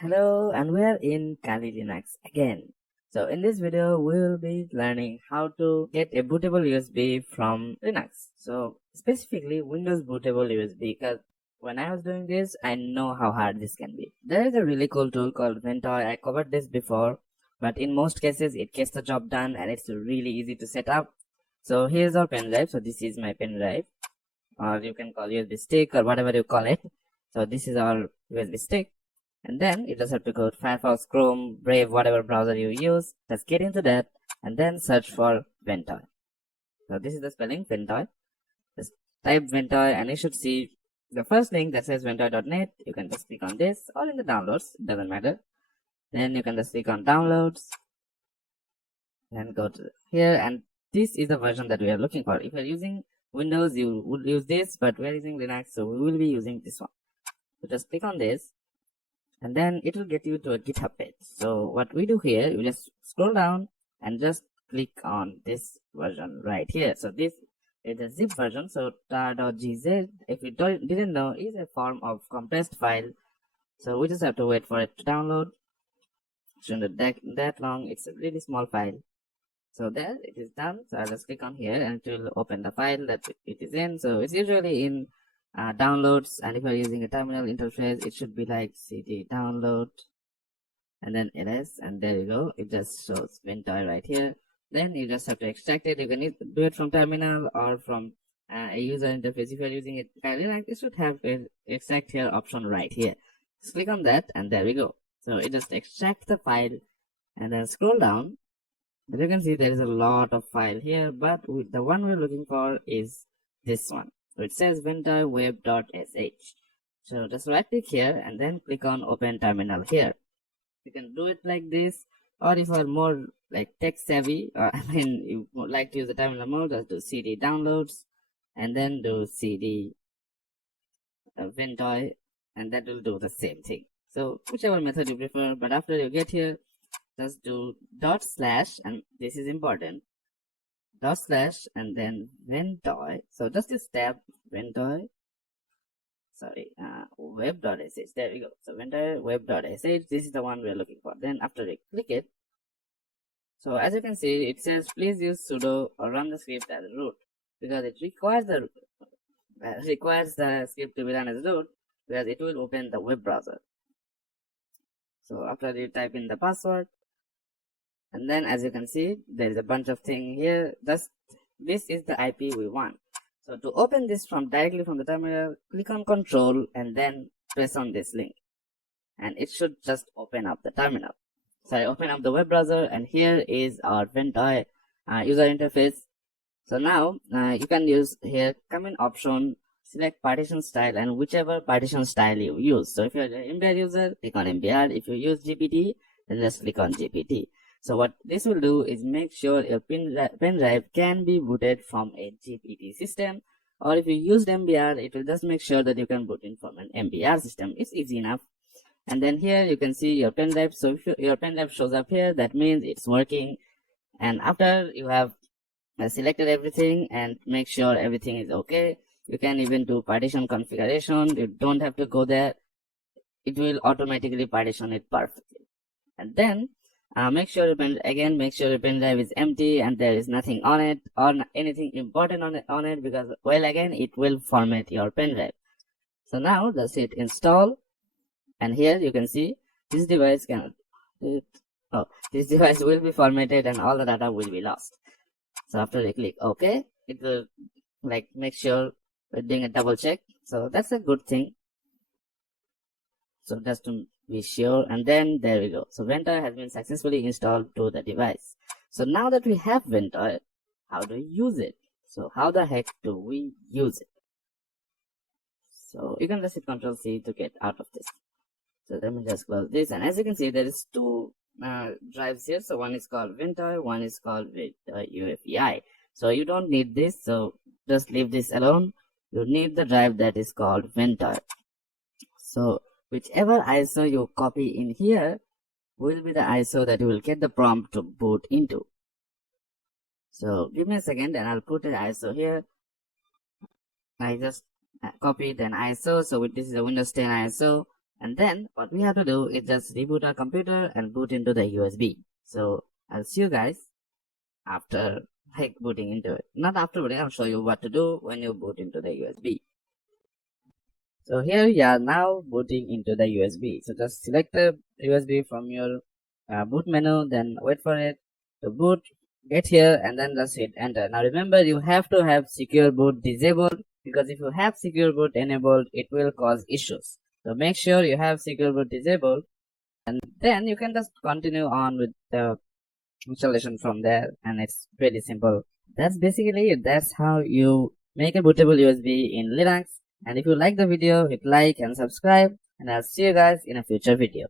Hello, and we're in Kali Linux again. So in this video, we will be learning how to get a bootable USB from Linux. So specifically Windows bootable USB, because when I was doing this, I know how hard this can be. There is a really cool tool called Ventoy. I covered this before, but in most cases it gets the job done and it's really easy to set up. So here's our pen drive. So this is my pen drive, or you can call USB stick or whatever you call it. So this is our USB stick. And then you just have to go to Firefox, Chrome, Brave, whatever browser you use. Just get into that and then search for Ventoy. So this is the spelling, Ventoy. Just type Ventoy and you should see the first link that says ventoy.net. You can just click on this or in the downloads, it doesn't matter. Then you can just click on downloads and go to here, and this is the version that we are looking for. If you're using Windows, you would use this, but we're using Linux, so we will be using this one. So just click on this and then it will get you to a GitHub page. So what we do here, you just scroll down and just click on this version right here. So this is a zip version. So tar.gz, if you didn't know, is a form of compressed file. So we just have to wait for it to download. Shouldn't that long, it's a really small file. So there it is done. So I'll just click on here and it will open the file that it is in. So it's usually in downloads, and if you're using a terminal interface, it should be like cd download and then ls, and there you go, it just shows Ventoy right here. Then you just have to extract it. You can do it from terminal or from a user interface. If you're using it Linux, it should have an extract here option right here. Just click on that and there we go. So it just extracts the file and then scroll down. As you can see, there is a lot of file here, but the one we're looking for is this one. So it says ventoy web.sh. So just right click here and then click on open terminal here. You can do it like this, or if you are more like tech savvy, or you would like to use the terminal mode, just do cd downloads and then do cd ventoy, and that will do the same thing. So whichever method you prefer, but after you get here, just do /, and this is important, / and then ventoy. So just this tab, ventoy, web.sh, there we go. So ventoy web.sh, this is the one we are looking for. Then after you click it, so as you can see, it says please use sudo or run the script as root, because it requires the script to be run as root, because it will open the web browser. So after you type in the password, and then as you can see, there is a bunch of things here. This is the IP we want. So to open this directly from the terminal, click on Control and then press on this link, and it should just open up the terminal. So I open up the web browser, and here is our Ventoy user interface. So now you can use here command option, select partition style, and whichever partition style you use. So if you're an MBR user, click on MBR. If you use GPT, then just click on GPT. So what this will do is make sure your pen drive can be booted from a GPT system, or if you used MBR, it will just make sure that you can boot in from an MBR system. It's easy enough. And then here you can see your pen drive. So if your pen drive shows up here, that means it's working. And after you have selected everything and make sure everything is okay, you can even do partition configuration. You don't have to go there. It will automatically partition it perfectly. And then make sure your pen drive is empty and there is nothing on it or anything important on it, because well, again, it will format your pen drive. So now let's hit install, and here you can see this device will be formatted and all the data will be lost. So after you click OK, it will make sure we're doing a double check. So that's a good thing. So just to be sure, and then there we go. So Ventoy has been successfully installed to the device. So now that we have Ventoy, how do we use it? So how the heck do we use it? So you can just hit Ctrl+C to get out of this. So let me just close this, and as you can see, there is two drives here. So one is called Ventoy, one is called UEFI. So you don't need this, so just leave this alone. You need the drive that is called Ventoy. So whichever ISO you copy in here will be the ISO that you will get the prompt to boot into. So give me a second and I'll put an ISO here. I just copied an ISO. So this is a Windows 10 ISO. And then what we have to do is just reboot our computer and boot into the USB. So I'll see you guys after booting into it. Not after booting, I'll show you what to do when you boot into the USB. So here we are now booting into the USB. So just select the USB from your boot menu, then wait for it to boot. Get here and then just hit enter. Now remember, you have to have secure boot disabled, because if you have secure boot enabled, it will cause issues. So make sure you have secure boot disabled, and then you can just continue on with the installation from there, and it's pretty simple. That's basically it. That's how you make a bootable USB in Linux. And if you like the video, hit like and subscribe, and I'll see you guys in a future video.